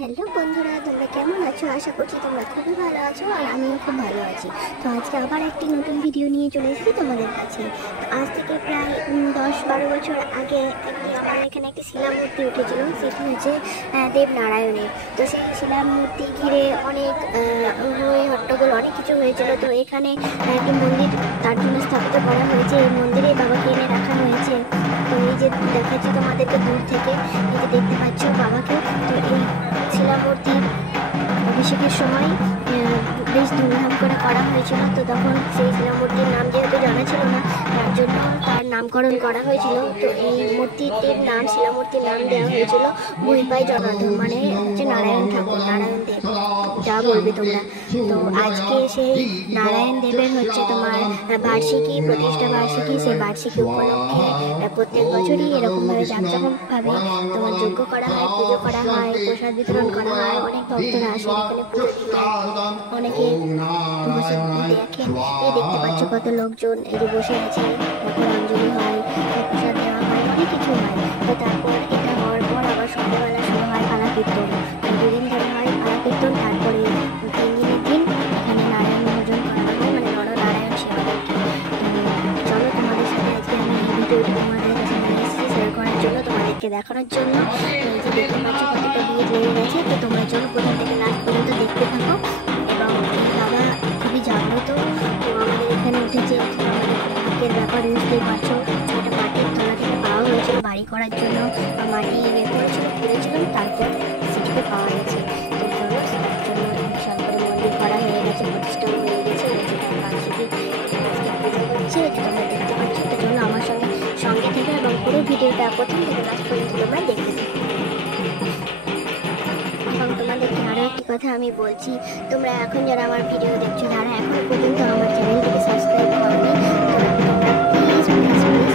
Hello বন্ধুরা, তোমরা কেমন আছো? আশা করছি তোমরা খুবই ভালো আছো আর আমিও খুব ভালো আছি। তো আজকে আবার একটি নতুন ভিডিও নিয়ে চলে এসেছি তোমাদের কাছে। তো আজ থেকে প্রায় 10-12 বছর আগে আমার এখানে একটি শিলামূর্তি উঠেছিল, সেটি হচ্ছে দেবনারায়ণের। তো সেই শিলামূর্তি ঘিরে অনেক হই হট্টগোল অনেক কিছু হয়েছিল। তো এখানে একটি মন্দির তার জন্য স্থাপিত করা হয়েছে। এই মন্দিরে বাবাকে এনে রাখা হয়েছে। তো এই যে দেখাচ্ছি তোমাদেরকে দূর থেকে, এই যে দেখতে পাচ্ছ বাবাকে। তো এই শিলামূর্তি অভিষেকের সময় বেশ ধুমধাম করে করা হয়েছিল। তো তখন সেই শিলামূর্তির নাম যেহেতু জানা ছিল না, তার জন্য তার নামকরণ করা হয়েছিল। তো এই মূর্তিটির নাম, শিলামূর্তির নাম দেওয়া হয়েছিল মহিপাই জনার্দন, মানে হচ্ছে নারায়ণ ঠাকুর, নারায়ণ দেব, যা বলবে তোমরা। তো আজকে সেই নারায়ণ দেবের হচ্ছে তোমার বার্ষিকী, প্রতিষ্ঠা বার্ষিকী। সেই বার্ষিকী উপলক্ষে প্রত্যেক বছরই এরকমভাবে জাঁকজমকভাবে তোমার যজ্ঞ করা হয়, পুজো করা হয়, প্রসাদ বিতরণ করা হয়। অনেক ভক্তরা আসেন এখানে পুজো দিতে, অনেকে বসে দেখেন। এই দেখতে পাচ্ছ কত লোকজন এই যে বসে আছে, তারপর অঞ্জলি হয়, প্রসাদ দেওয়া হয়, অনেক কিছু হয়। তো তারপর এটা হওয়ার পর আবার সন্ধ্যাবেলা শুরু হয় পালা কীর্তন। দুদিন ধরে হয় পালা কীর্তন। তারপরে 3 দিনের দিন এখানে নারায়ণ ভোজন করা হয়, মানে নরনারায়ণ সেবাদেরকে। চলো তোমাদের সাথে আজকে আমি এই ভিডিওটি তোমাদের কাছে নিয়ে এসেছি শেয়ার করার জন্য, তোমাদেরকে দেখানোর জন্য। এই যে দেখতে পাচ্ছ কতটা বিয়ে লেগে গেছে। তো তোমরা চলো প্রথম থেকে লাস্ট পর্যন্ত দেখতে থাকো। এবং বাবা খুবই জাগ্রত। তো আমাদের এখানে উঠেছে, আমাদের ভাগ্যের ব্যাপার, বুঝতেই পারছো। একটা মাটির তলা থেকে পাওয়া হয়েছিল বাড়ি করার জন্য, মাটি বের করেছিল, খুঁড়েছিলাম, তারপর সেটিকে পাওয়া গেছে। তো চলো, তার জন্য বিশাল করে মন্দির করা হয়ে গেছে, প্রতিষ্ঠান হয়ে গেছে। বার্ষিকী পুজো হচ্ছে, তোমরা দেখতে পাচ্ছ। তো চলো আমার সঙ্গে থেকে এবং পুরো ভিডিওটা প্রথম থেকে লাস্ট পর্যন্ত তোমরা দেখতে থাকো। এবং তোমাদেরকে আরও একটি কথা আমি বলছি, তোমরা এখন যারা আমার ভিডিও দেখছো, যারা এখনো পর্যন্ত আমার চ্যানেলটিকে সাবস্ক্রাইব করোনি, তোমরা প্লিজ প্লিজ প্লিজ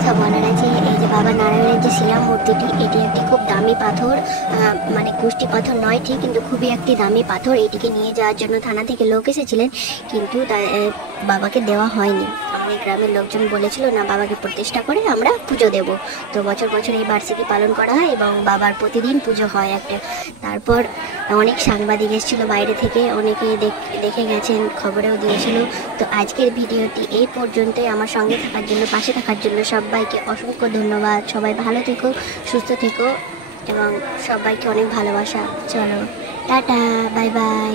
আমার বলার আছে। এই যে বাবা নারায়ণের যে শিলামূর্তিটি, এটি একটি খুব দামি পাথর, মানে কুষ্টি পাথর নয় ঠিক, কিন্তু খুবই একটি দামি পাথর। এটিকে নিয়ে যাওয়ার জন্য থানা থেকে লোক এসেছিলেন, কিন্তু বাবাকে দেওয়া হয়নি। আমাদের গ্রামের লোকজন বলেছিল না, বাবাকে প্রতিষ্ঠা করে আমরা পুজো দেব। তো বছর বছর এই বার্ষিকী পালন করা হয় এবং বাবার প্রতিদিন পুজো হয় একটা। তারপর অনেক সাংবাদিক এসেছিল বাইরে থেকে, অনেকে দেখে গেছেন, খবরেও দিয়েছিল। তো আজকের ভিডিওটি এই পর্যন্তই। আমার সঙ্গে থাকার জন্য, পাশে থাকার জন্য সবাইকে অসংখ্য ধন্যবাদ। সবাই ভালো থেকো, সুস্থ থেকো এবং সবাইকে অনেক ভালোবাসা। চলো, টাটা, বাই বাই।